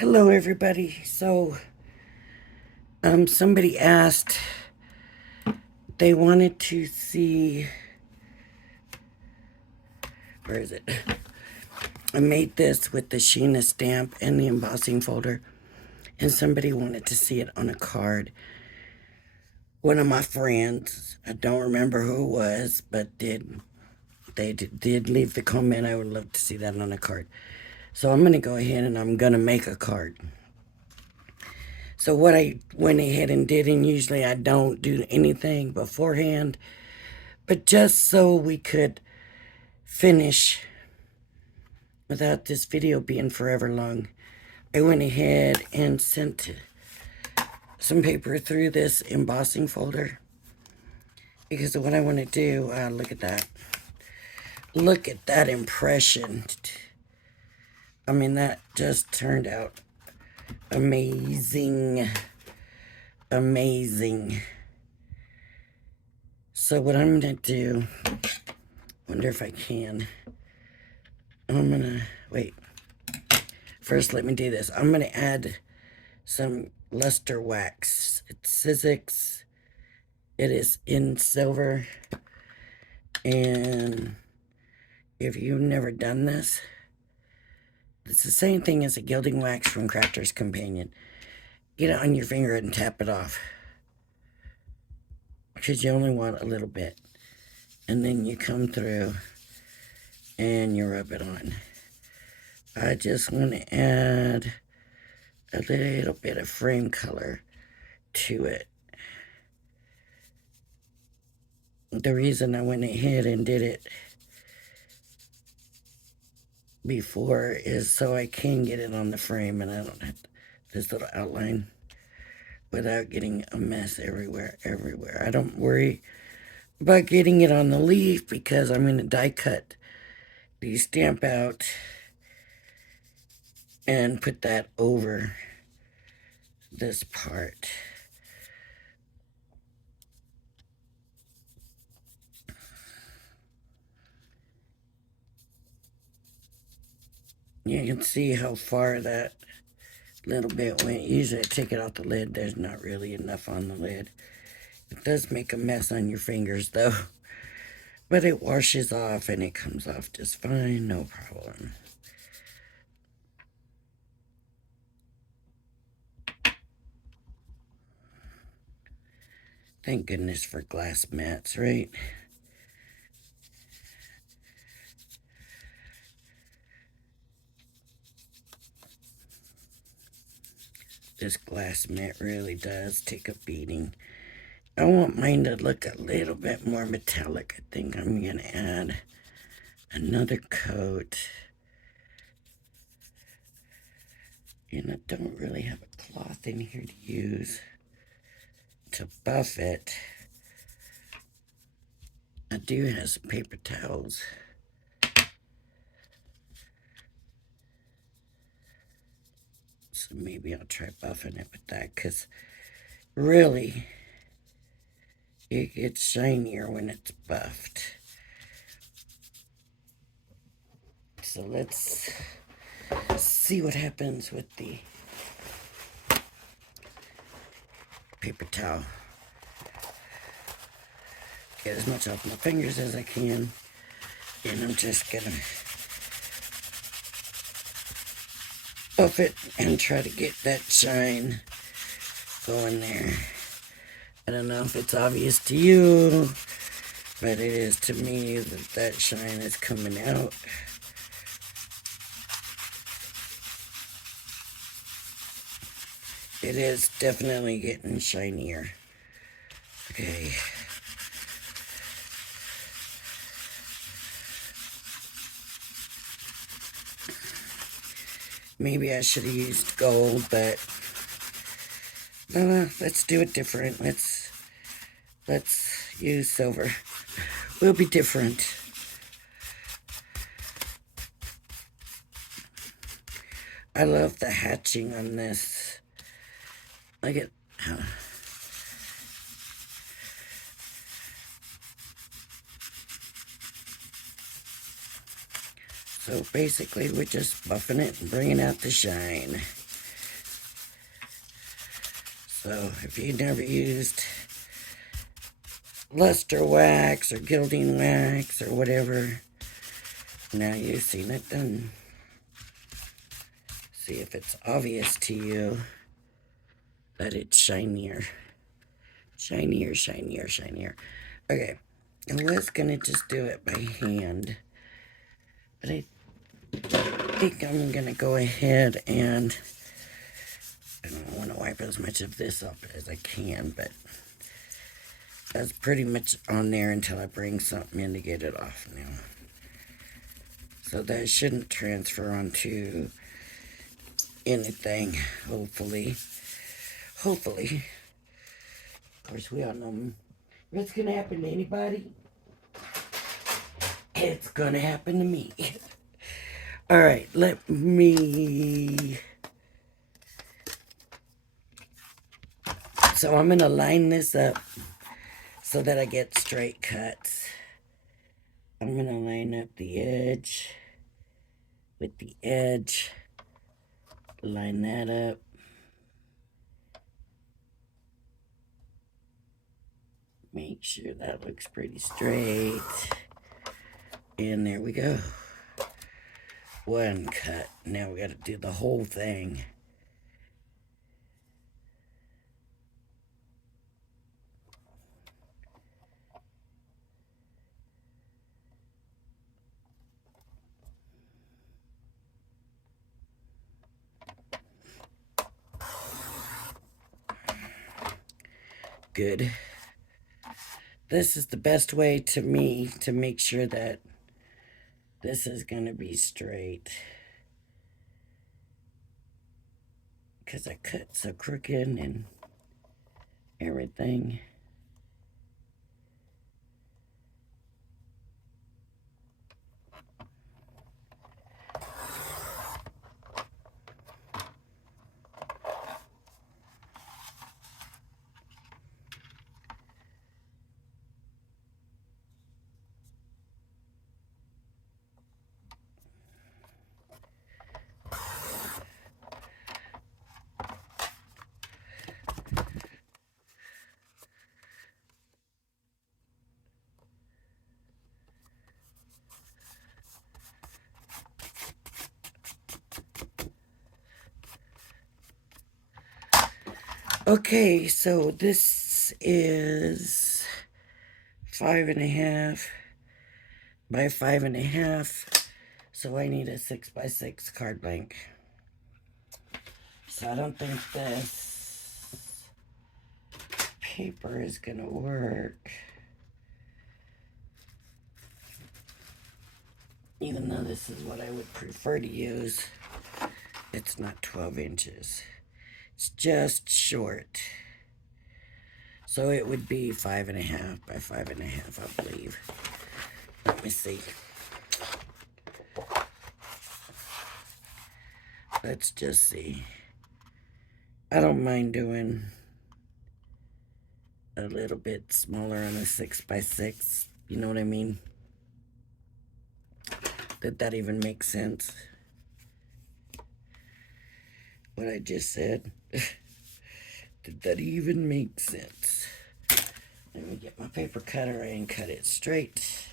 Hello, everybody. So, somebody asked, they wanted to see, where is it? I made this with the Sheena stamp and the embossing folder, and somebody wanted to see it on a card. One of my friends, I don't remember who it was, but did leave the comment. I would love to see that on a card. So I'm going to go ahead and I'm going to make a card. So what I went ahead and did, and usually I don't do anything beforehand, but just so we could finish without this video being forever long, I went ahead and sent some paper through this embossing folder because what I want to do, look at that. Look at that impression. I mean, that just turned out amazing. Amazing. So what I'm going to do, wonder if I can. I'm going to, wait. First, let me do this. I'm going to add some luster wax. It's Sizzix. It is in silver. And if you've never done this, it's the same thing as a gilding wax from Crafter's Companion. Get it on your finger and tap it off, because you only want a little bit. And then you come through and you rub it on. I just want to add a little bit of frame color to it. The reason I went ahead and did it before is so I can get it on the frame and I don't have this little outline without getting a mess everywhere. I don't worry about getting it on the leaf because I'm going to die cut the stamp out and put that over this part. You can see how far that little bit went. Usually I take it off the lid. There's not really enough on the lid. It does make a mess on your fingers though. But it washes off and it comes off just fine, no problem. Thank goodness for glass mats, right? This glass mat really does take a beating. I want mine to look a little bit more metallic. I think I'm going to add another coat. And I don't really have a cloth in here to use to buff it. I do have some paper towels. So maybe I'll try buffing it with that, because really it gets shinier when it's buffed. So let's see what happens with the paper towel. Get as much off my fingers as I can, and I'm just gonna buff it and try to get that shine going there. I don't know if it's obvious to you, but it is to me that that shine is coming out. It is definitely getting shinier. Okay. Maybe I should have used gold, but let's do it different. Let's use silver. We'll be different. I love the hatching on this. Look at so basically we're just buffing it and bringing out the shine. So if you never used luster wax or gilding wax or whatever, now you've seen it done. See if it's obvious to you that it's shinier. Shinier, shinier, shinier. Okay, I was gonna just do it by hand, but I think I'm gonna go ahead and I don't want to wipe as much of this up as I can, but that's pretty much on there until I bring something in to get it off now. So that shouldn't transfer onto anything, hopefully. Hopefully. Of course, we all know what's going to happen to anybody. It's going to happen to me. All right, let me... So I'm going to line this up so that I get straight cuts. I'm going to line up the edge with the edge. Line that up. Make sure that looks pretty straight. And there we go. One cut. Now we got to do the whole thing. Good. This is the best way to me to make sure that this is going to be straight. Because I cut so crooked and everything. Okay, so this is 5.5 by 5.5. So I need a 6x6 card blank. So I don't think this paper is gonna work. Even though this is what I would prefer to use, it's not 12 inches. It's just short. So it would be 5.5 by 5.5, I believe. Let me see. Let's just see. I don't mind doing a little bit smaller on a 6x6. You know what I mean? Did that even make sense? What I just said? Did that even make sense? Let me get my paper cutter and cut it straight.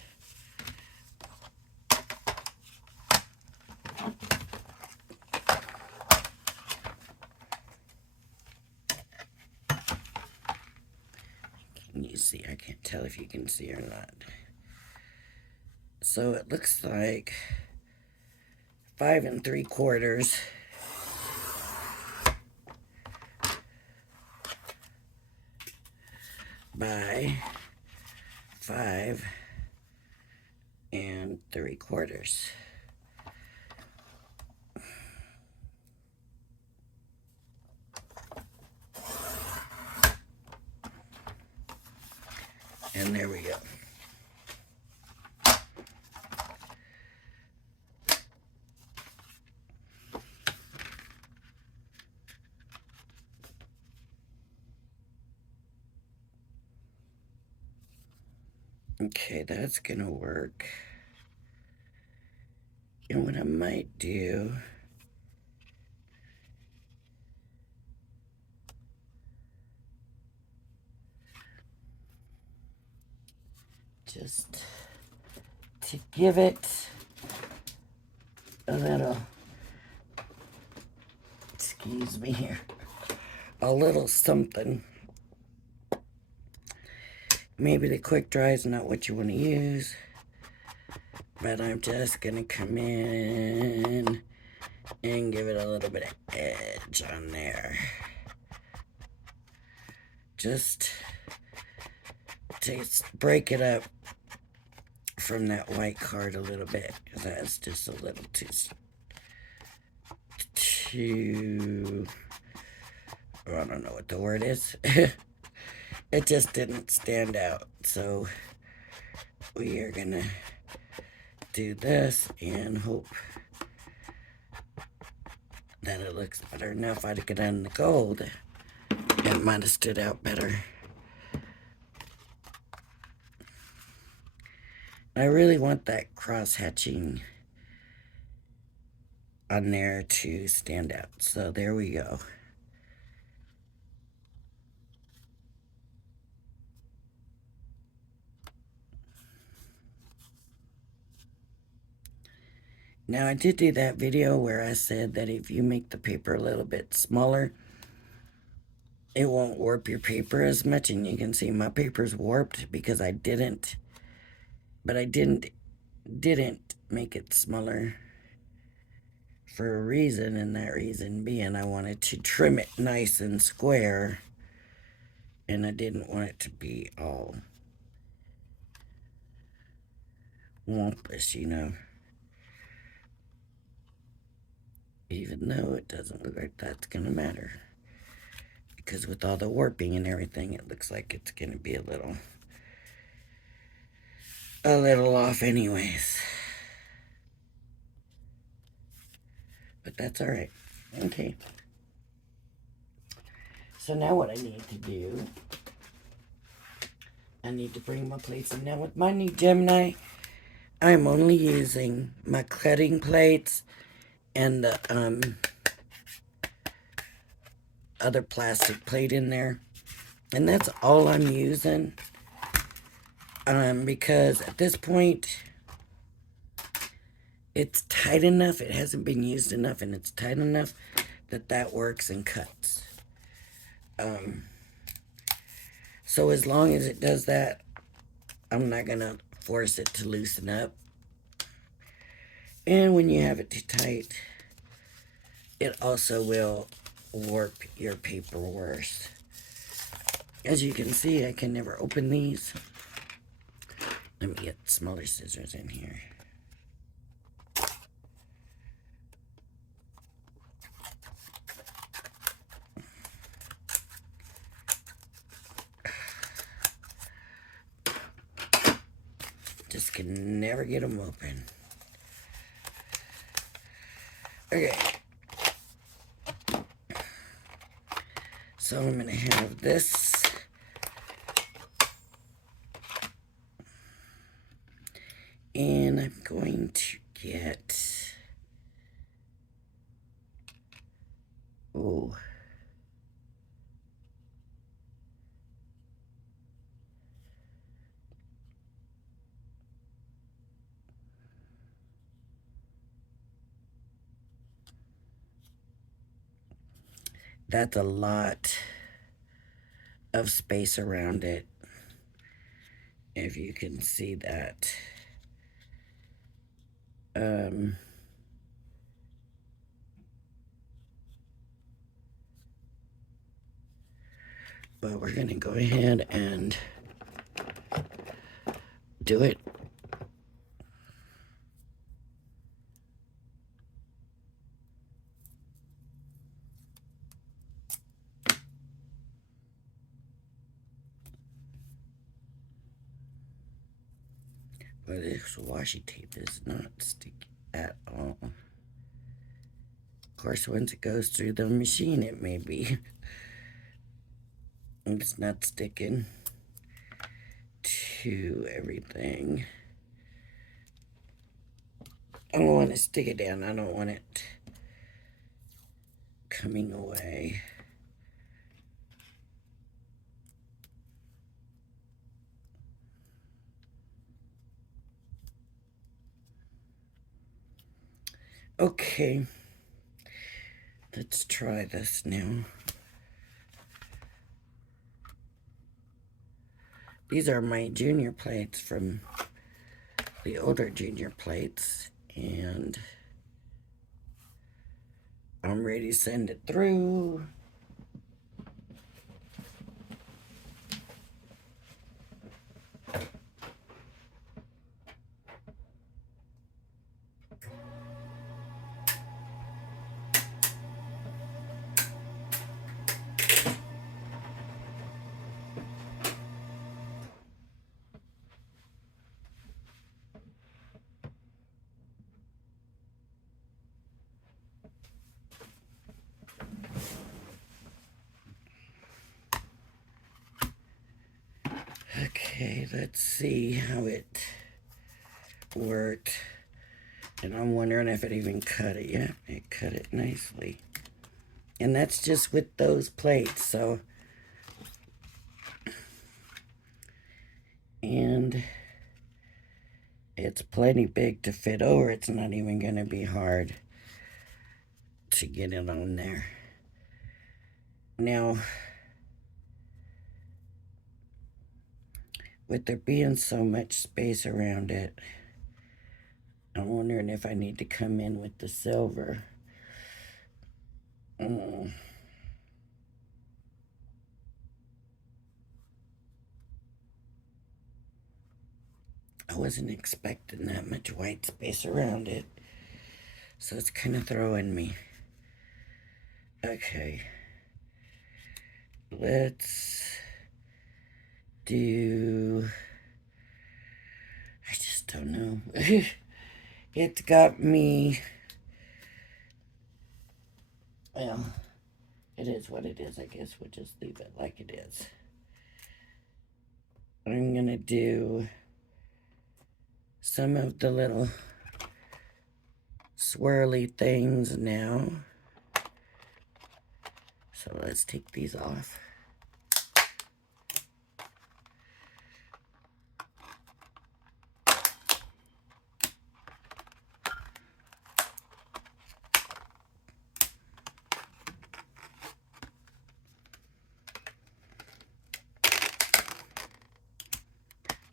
Can you see? I can't tell if you can see or not. So it looks like 5 3/4 by 5 3/4. And there we go. Okay, that's gonna work. You know what I might do? just to give it a little, excuse me here, a little something. Maybe the quick dry is not what you want to use, but I'm just gonna come in and give it a little bit of edge on there. Just to break it up from that white card a little bit. That's just a little too, I don't know what the word is. It just didn't stand out. So we are gonna do this and hope that it looks better. Now if I'd get on the gold, it might have stood out better. I really want that cross hatching on there to stand out. So there we go. Now I did do that video where I said that if you make the paper a little bit smaller, it won't warp your paper as much. And you can see my paper's warped because I didn't, but I didn't make it smaller for a reason, and that reason being I wanted to trim it nice and square, and I didn't want it to be all wompish, you know. Even though it doesn't look like that's gonna matter, because with all the warping and everything, it looks like it's gonna be a little off anyways. But that's all right. Okay. So now what I need to do, I need to bring my plates in. Now with my new Gemini, I'm only using my cutting plates and the other plastic plate in there. And that's all I'm using. Because at this point, it's tight enough. It hasn't been used enough, and it's tight enough that works and cuts. So as long as it does that, I'm not going to force it to loosen up. And when you have it too tight, it also will warp your paper worse. As you can see, I can never open these. Let me get smaller scissors in here. Just can never get them open. Okay. So I'm going to have this. And I'm going to get, oh, that's a lot of space around it, if you can see that. But we're going to go ahead and do it. But this washi tape is not sticky at all. Of course, once it goes through the machine, it may be. It's not sticking to everything. I don't want to stick it down. I don't want it coming away. Okay, let's try this now. These are my junior plates from the older junior plates, and I'm ready to send it through. Okay, let's see how it worked. And I'm wondering if it even cut it. Yeah, it cut it nicely. And that's just with those plates, so. And it's plenty big to fit over. It's not even going to be hard to get it on there. Now, with there being so much space around it, I'm wondering if I need to come in with the silver. I wasn't expecting that much white space around it, so it's kind of throwing me. Okay, let's do, I just don't know. It's got me, well, it is what it is. I guess we'll just leave it like it is. I'm gonna do some of the little swirly things now. So let's take these off.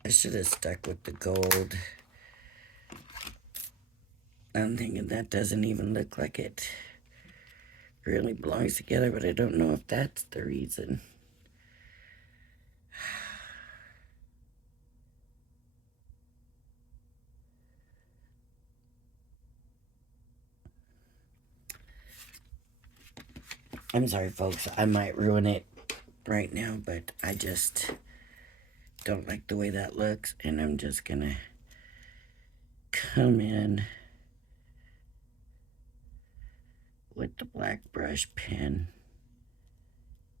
I should have stuck with the gold. I'm thinking that doesn't even look like it really belongs together, but I don't know if that's the reason. I'm sorry, folks. I might ruin it right now, but I just don't like the way that looks, and I'm just gonna come in with the black brush pen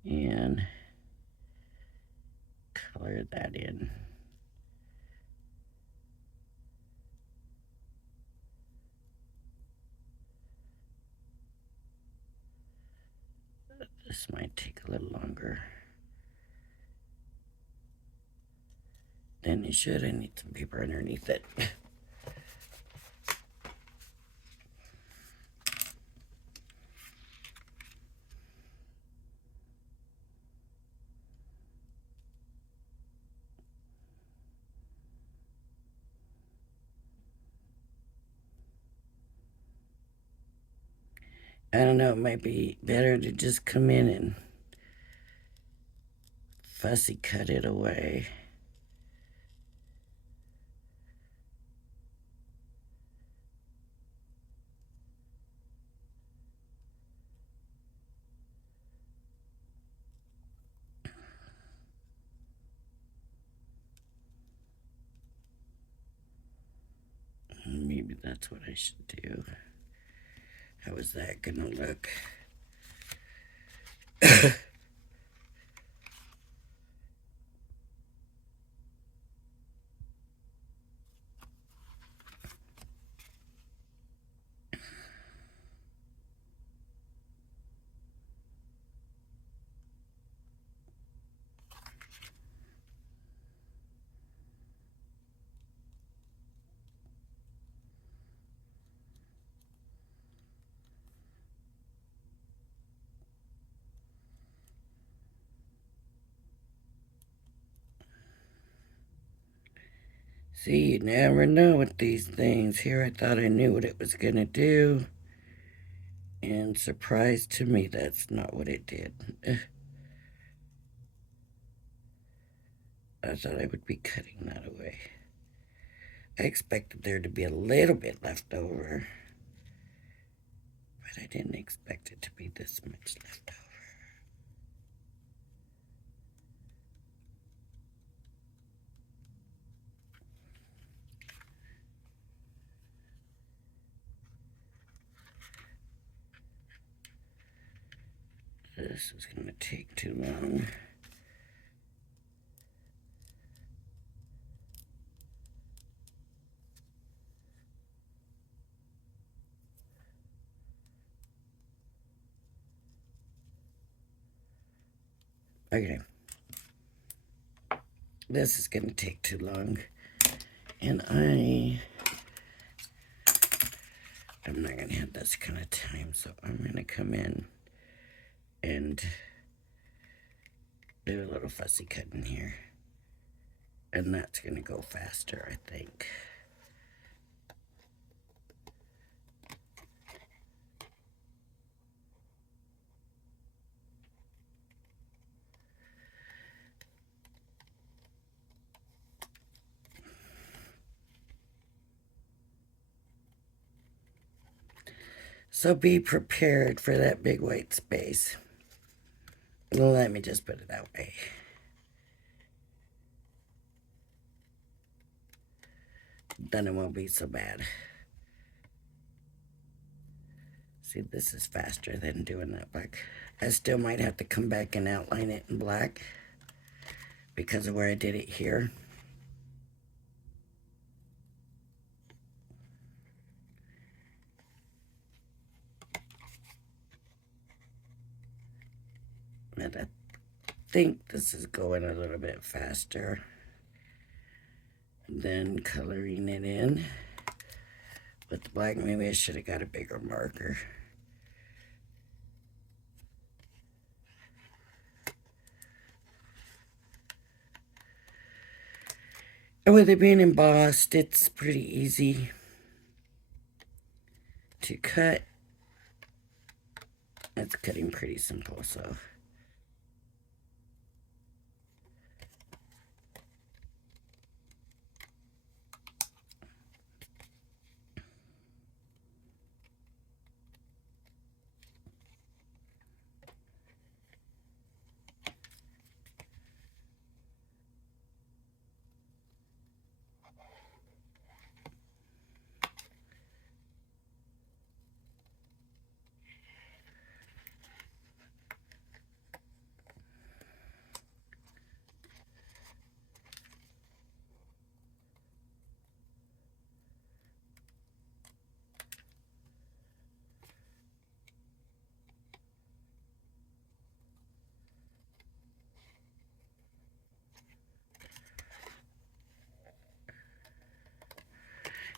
and color that in. This might take a little longer than it should. I need some paper underneath it. I don't know, it might be better to just come in and fussy cut it away. Maybe that's what I should do. How is that gonna look? See, you never know with these things. Here I thought I knew what it was going to do. And surprise to me, that's not what it did. I thought I would be cutting that away. I expected there to be a little bit left over. But I didn't expect it to be this much left over. This is going to take too long. Okay. This is going to take too long. And I'm not going to have this kind of time, so I'm going to come in and do a little fussy cutting here. And that's going to go faster, I think. So be prepared for that big white space. Let me just put it that way. Then it won't be so bad. See, this is faster than doing that black. I still might have to come back and outline it in black because of where I did it here. But I think this is going a little bit faster than coloring it in. With the black, maybe I should have got a bigger marker. And with it being embossed, it's pretty easy to cut. It's cutting pretty simple, so.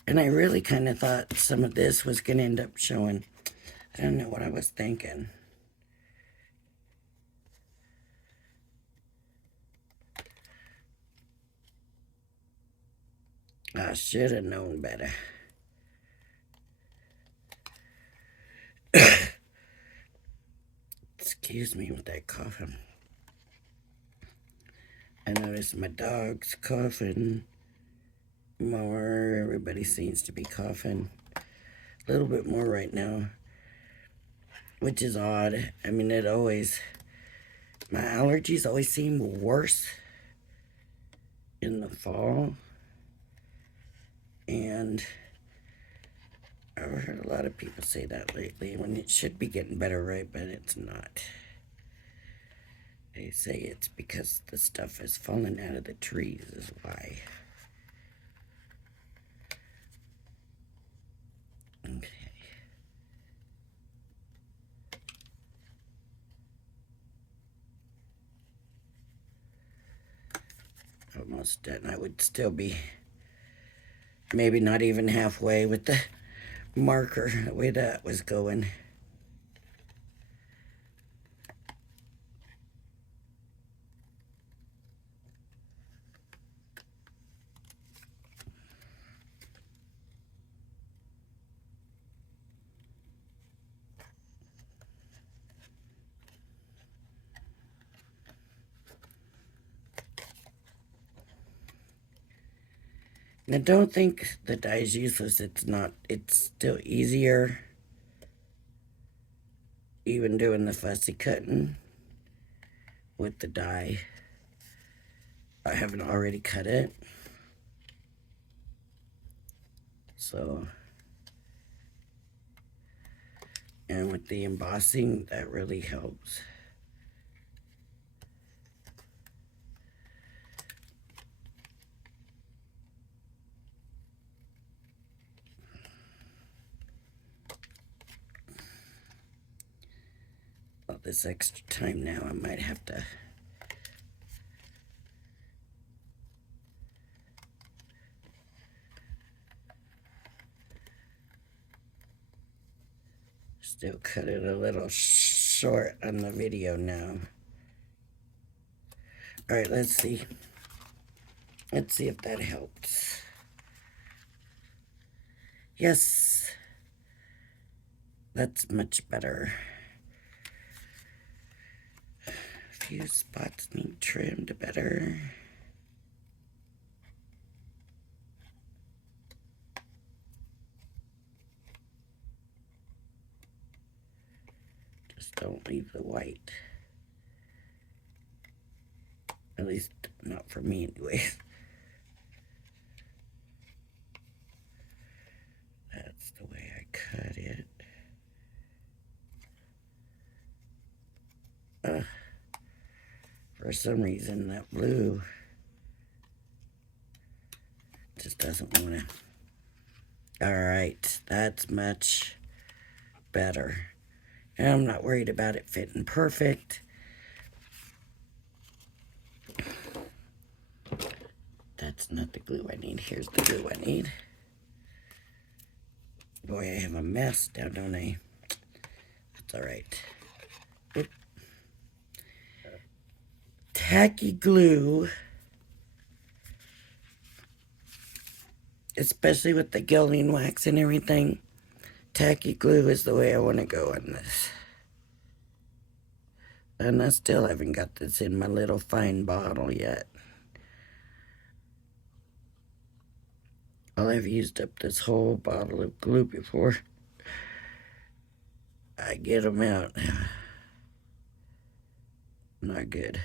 And I really kind of thought some of this was going to end up showing. I don't know what I was thinking. I should have known better. Excuse me with that coughing. I noticed my dog's coughing more. Everybody seems to be coughing a little bit more right now, which is odd. I mean, my allergies always seem worse in the fall. And I've heard a lot of people say that lately when it should be getting better, right? But it's not. They say it's because the stuff is falling out of the trees is why. Okay. Almost done. I would still be maybe not even halfway with the marker, the way that was going. Now don't think the dye is useless. It's not. It's still easier. Even doing the fussy cutting with the dye. I haven't already cut it. So, and with the embossing, that really helps. All this extra time now, I might have to still cut it a little short on the video now. All right, let's see. Let's see if that helps. Yes, that's much better. A few spots need trimmed better. Just don't leave the white. At least not for me anyway. That's the way I cut it. For some reason that blue just doesn't want to. Alright, that's much better. And I'm not worried about it fitting perfect. That's not the glue I need. Here's the glue I need. Boy, I have a mess now, don't I? That's alright. Tacky glue, especially with the gilding wax and everything, tacky glue is the way I want to go on this. And I still haven't got this in my little fine bottle yet. I've used up this whole bottle of glue before I get them out. Not good.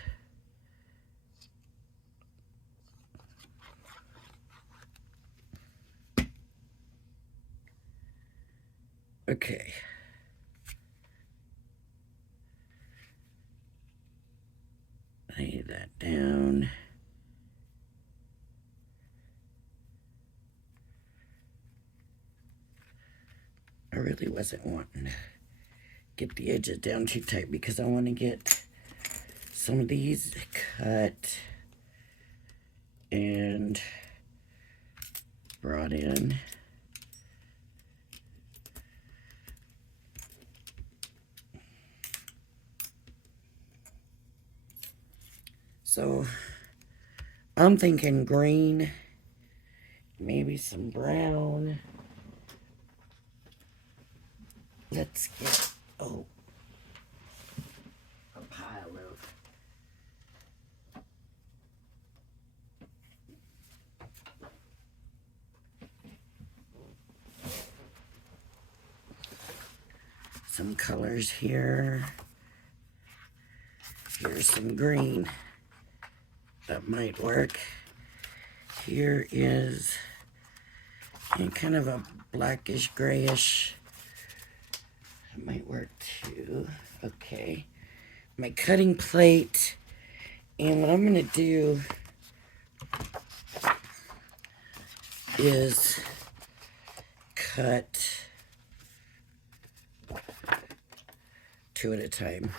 Okay. Lay that down. I really wasn't wanting to get the edges down too tight because I want to get some of these cut and brought in. So I'm thinking green, maybe some brown. Let's get, a pile of some colors here. Here's some green. That might work. Here is kind of a blackish grayish. That might work too. Okay. My cutting plate. And what I'm going to do is cut 2 at a time.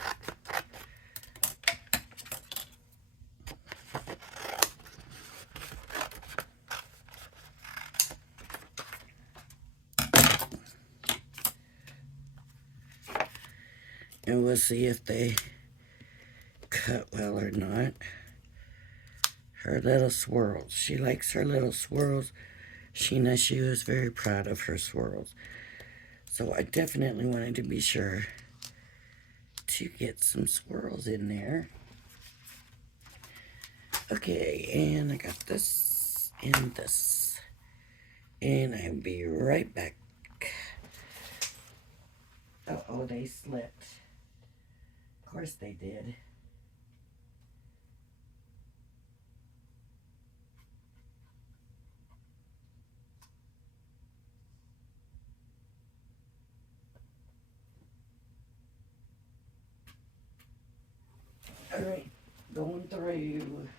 And we'll see if they cut well or not. Her little swirls. She likes her little swirls. Sheena, she was very proud of her swirls. So I definitely wanted to be sure to get some swirls in there. Okay, and I got this and this. And I'll be right back. Uh-oh, they slipped. Of course they did. All right, going through.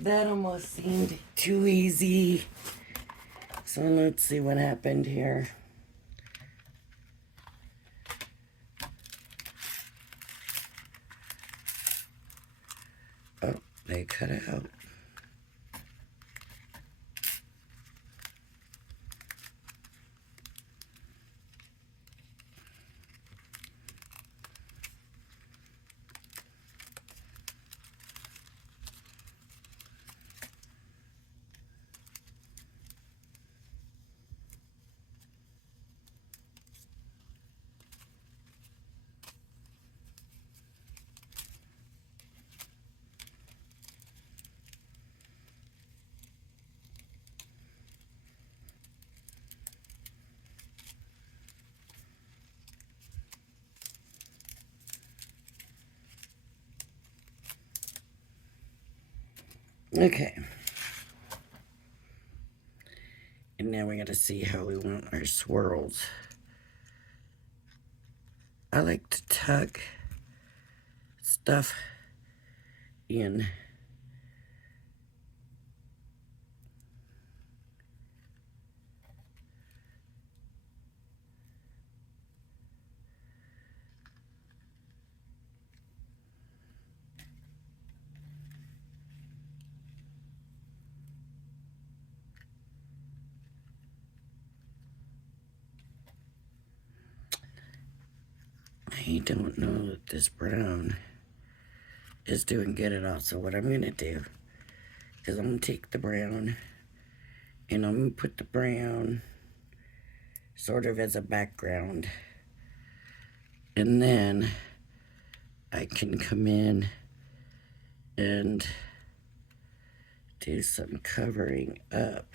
That almost seemed too easy. So let's see what happened here. Oh, they cut out. Okay. And now we got to see how we want our swirls. I like to tuck stuff in. I don't know that this brown is doing good at all. So what I'm going to do is I'm going to take the brown and I'm going to put the brown sort of as a background. And then I can come in and do some covering up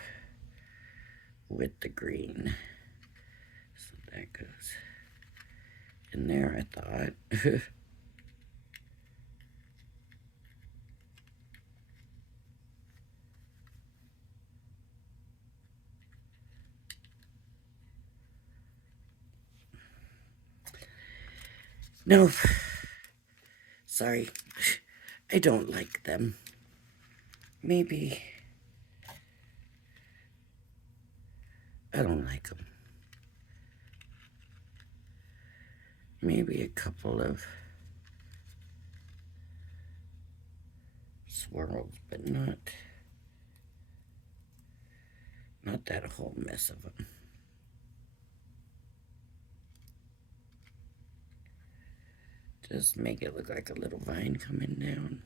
with the green. So that goes in there, I thought. No, sorry, I don't like them. Maybe I don't like them. Maybe a couple of swirls, but not that whole mess of them. Just make it look like a little vine coming down.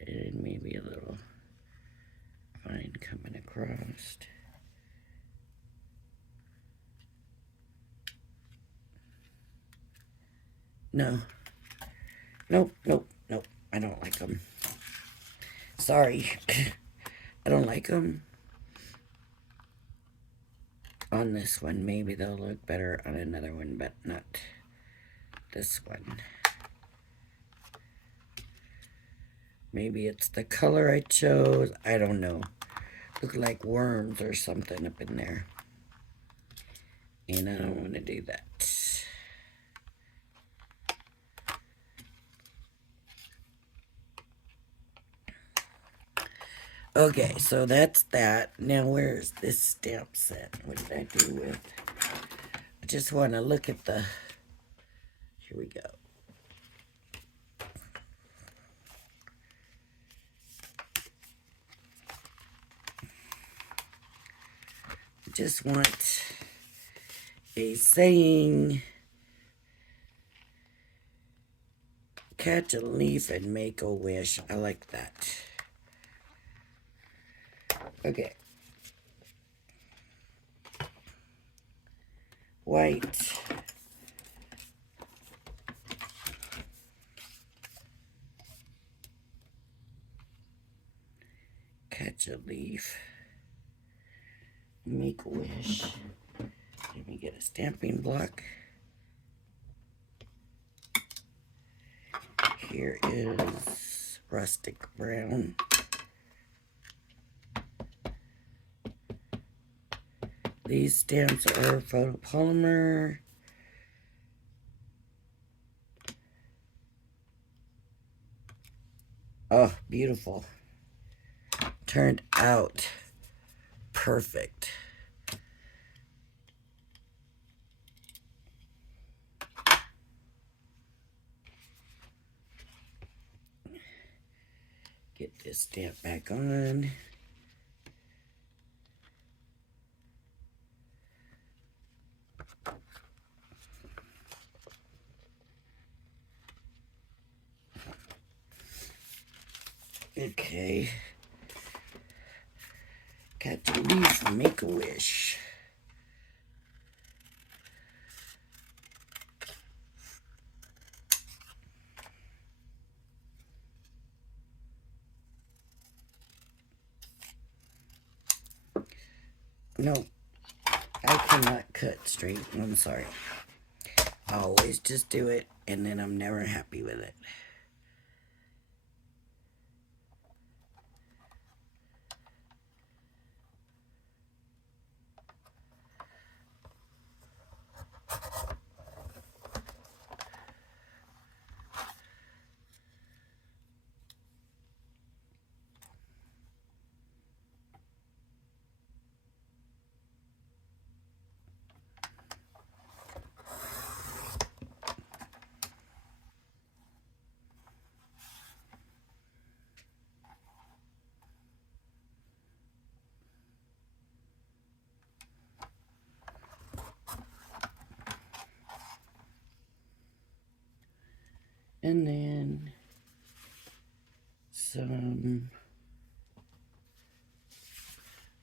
And maybe a little vine coming across. No. Nope, nope, nope. I don't like them. Sorry. I don't like them. On this one, maybe they'll look better on another one, but not this one. Maybe it's the color I chose. I don't know. Look like worms or something up in there. And I don't want to do that. Okay, so that's that. Now where's this stamp set? What did I do with? I just want to look at the... Here we go. Just want a saying, catch a leaf and make a wish. I like that. Okay. White. Catch a leaf. Make a wish. Let me get a stamping block. Here is rustic brown. These stamps are photopolymer. Oh, beautiful. Turned out perfect. Get this stamp back on. Okay. Catch a leaf, make a wish. No, I cannot cut straight. I'm sorry. I always just do it, and then I'm never happy with it. And then some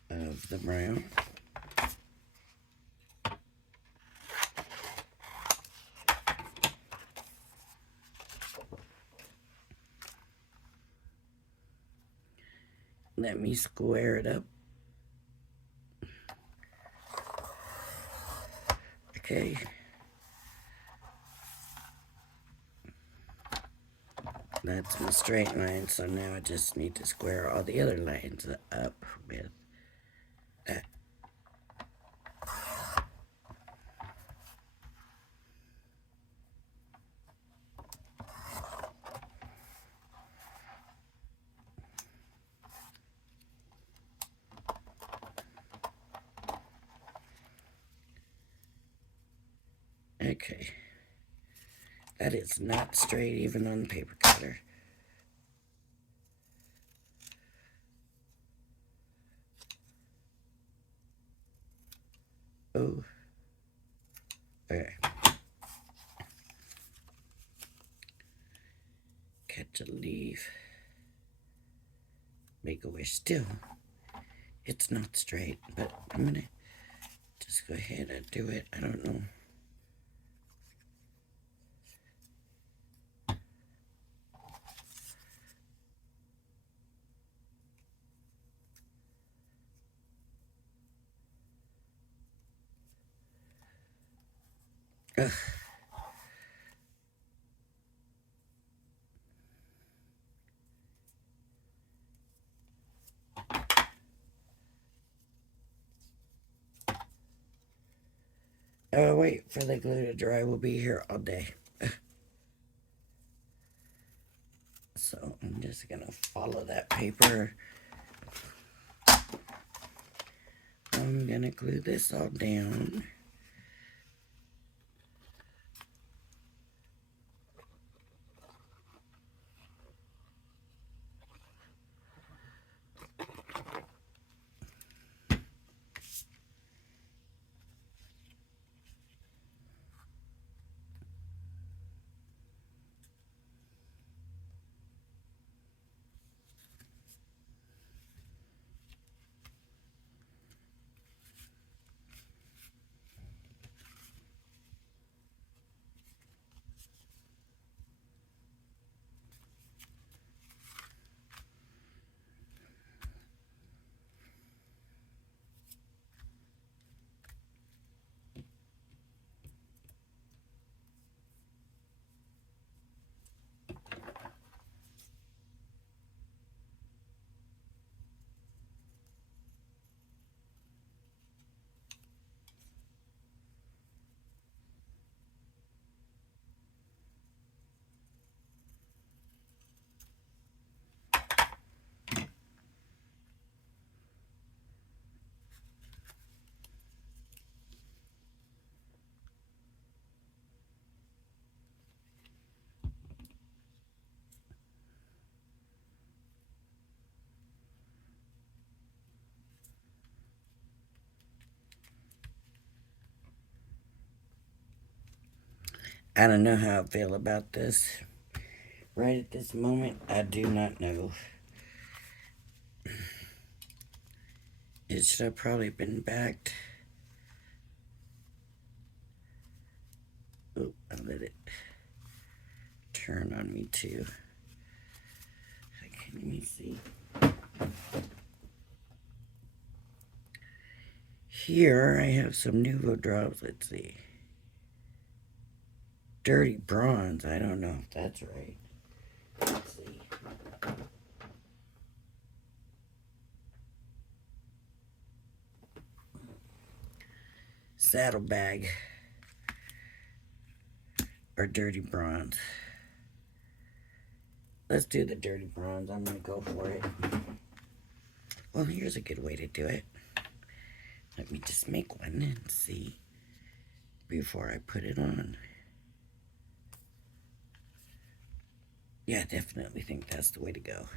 of the brown. Let me square it up. Okay. That's my straight line, so now I just need to square all the other lines up with that. Okay. That is not straight even on the paper cutter. Oh. Okay. Catch a leaf. Make a wish. Still, it's not straight, but I'm gonna just go ahead and do it. I don't know. Ugh. Oh, wait for the glue to dry. We'll be here all day. So I'm just gonna follow that paper. I'm gonna glue this all down. I don't know how I feel about this. Right at this moment, I do not know. It should have probably been backed. Oh, I let it turn on me too. Okay, let me see. Here I have some Nuvo drops. Let's see. Dirty bronze. I don't know if that's right. Let's see. Saddlebag or dirty bronze. Let's do the dirty bronze. I'm going to go for it. Well, here's a good way to do it. Let me just make one and see before I put it on. Yeah, I definitely think that's the way to go.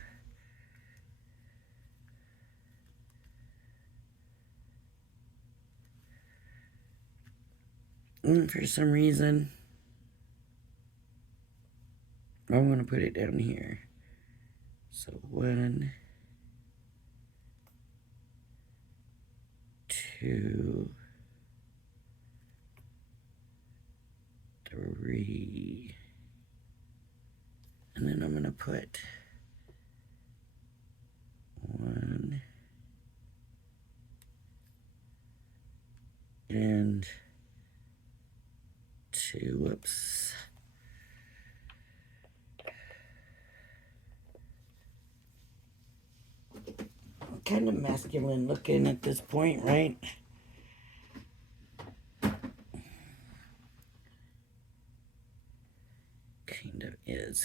And for some reason, I want to put it down here. So 1, 2, 3, and then I'm going to put 1 and 2. Whoops. Kind of masculine looking at this point, right? Kind of is.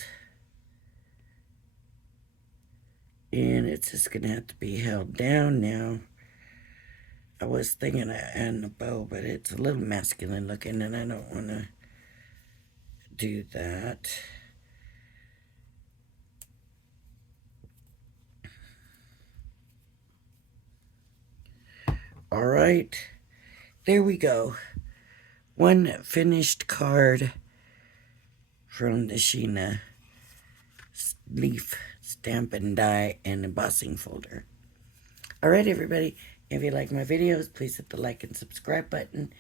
And it's just gonna have to be held down now. I was thinking of adding a bow, but it's a little masculine looking and I don't want to do that. All right, there we go. One finished card from the Sheena leaf stamp and die and embossing folder. All right, everybody, if you like my videos, please hit the like and subscribe button.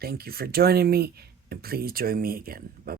Thank you for joining me, and please join me again. Bye.